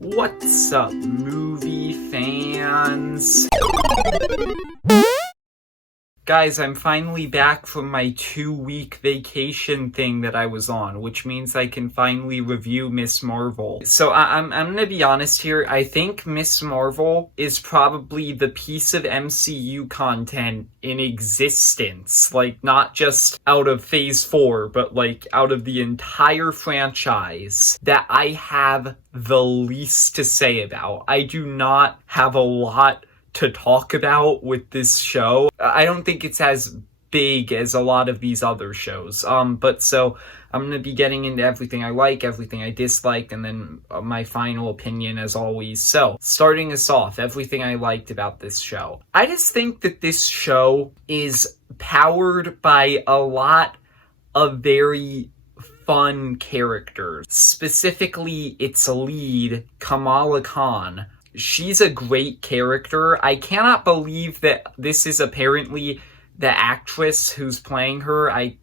What's up, movie fans? Guys, I'm finally back from my 2-week vacation thing that I was on, which means I can finally review Miss Marvel. So I'm gonna be honest here, I think Miss Marvel is probably the piece of MCU content in existence. Like, not just out of Phase 4, but like out of the entire franchise that I have the least to say about. I do not have a lot to talk about with this show. I don't think it's as big as a lot of these other shows. But so I'm going to be getting into everything I like, everything I dislike, and then my final opinion as always. So, starting us off, everything I liked about this show. I just think that this show is powered by a lot of very fun characters. Specifically, its lead, Kamala Khan. She's a great character. I cannot believe that this is apparently the actress who's playing her. I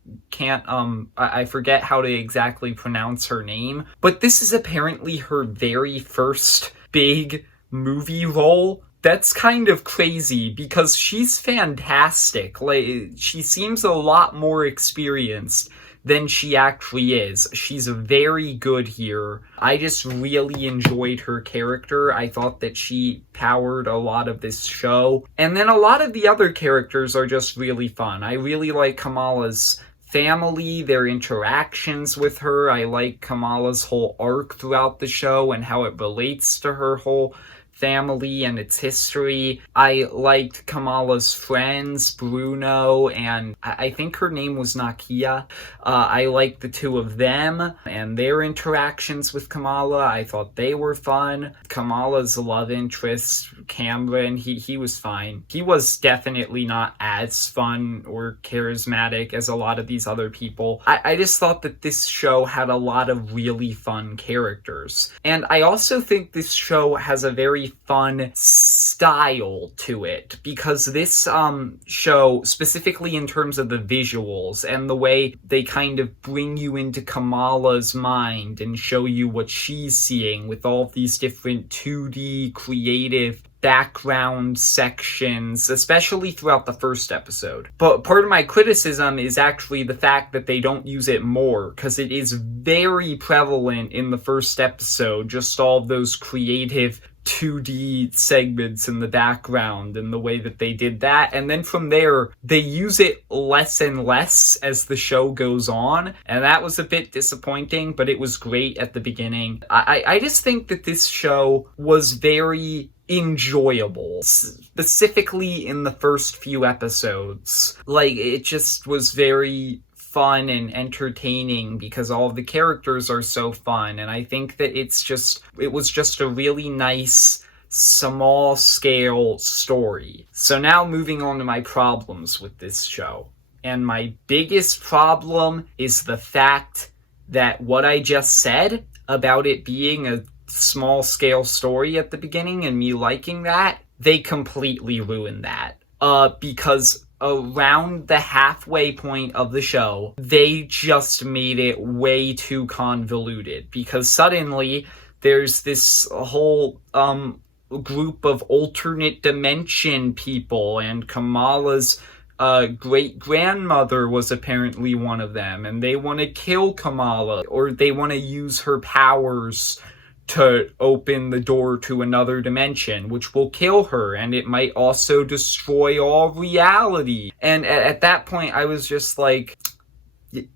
forget how to exactly pronounce her name. But this is apparently her very first big movie role. That's kind of crazy because she's fantastic. Like, she seems a lot more experienced than she actually is. She's very good here. I just really enjoyed her character. I thought that she powered a lot of this show. And then a lot of the other characters are just really fun. I really like Kamala's family, their interactions with her. I like Kamala's whole arc throughout the show and how it relates to her whole family and its history. I liked Kamala's friends, Bruno, and I think her name was Nakia. I liked the two of them and their interactions with Kamala. I thought they were fun. Kamala's love interest, Cameron, he was fine. He was definitely not as fun or charismatic as a lot of these other people. I just thought that this show had a lot of really fun characters. And I also think this show has a very fun style to it, because this show, specifically in terms of the visuals and the way they kind of bring you into Kamala's mind and show you what she's seeing with all of these different 2D creative background sections, especially throughout the first episode. But part of my criticism is actually the fact that they don't use it more, because it is very prevalent in the first episode, just all of those creative 2D segments in the background and the way that they did that. And then from there, they use it less and less as the show goes on. And that was a bit disappointing, but it was great at the beginning. I just think that this show was very enjoyable, specifically in the first few episodes. Like, it just was very fun and entertaining because all of the characters are so fun, and I think that it was just a really nice small scale story. So now moving on to my problems with this show. And my biggest problem is the fact that what I just said about it being a small scale story at the beginning and me liking that, they completely ruined that. Because around the halfway point of the show, they just made it way too convoluted, because suddenly there's this whole group of alternate dimension people, and Kamala's great-grandmother was apparently one of them, and they want to kill Kamala, or they want to use her powers to open the door to another dimension, which will kill her, and it might also destroy all reality. And at that point, I was just like,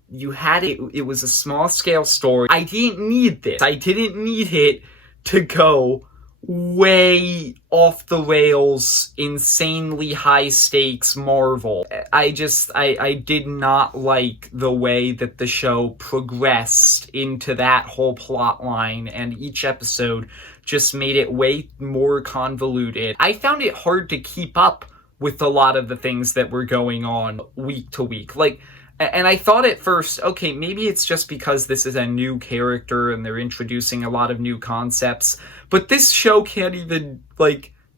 you had it. It was a small-scale story. I didn't need this. I didn't need it to go way off the rails, insanely high stakes Marvel. I did not like the way that the show progressed into that whole plot line, and each episode just made it way more convoluted. I found it hard to keep up with a lot of the things that were going on week to week. And I thought at first, okay, maybe it's just because this is a new character and they're introducing a lot of new concepts, but this show can't even,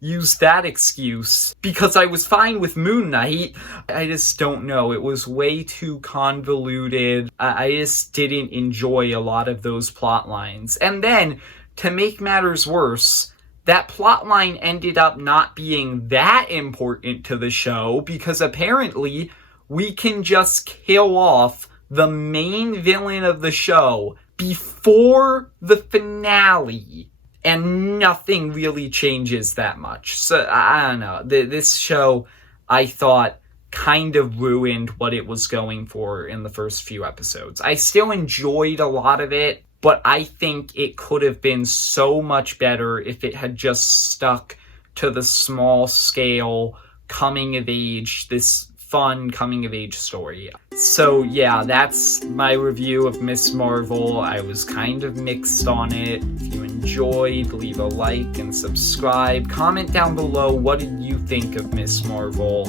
use that excuse, because I was fine with Moon Knight. I just don't know. It was way too convoluted. I just didn't enjoy a lot of those plot lines. And then to make matters worse, that plotline ended up not being that important to the show because apparently we can just kill off the main villain of the show before the finale and nothing really changes that much. So, I don't know. This show, I thought, kind of ruined what it was going for in the first few episodes. I still enjoyed a lot of it, but I think it could have been so much better if it had just stuck to the small scale coming of age, this fun coming of age story. So yeah, that's my review of Ms. Marvel. I was kind of mixed on it. If you enjoyed, leave a like and subscribe. Comment down below, what did you think of Ms. Marvel?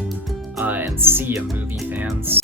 And see ya, movie fans.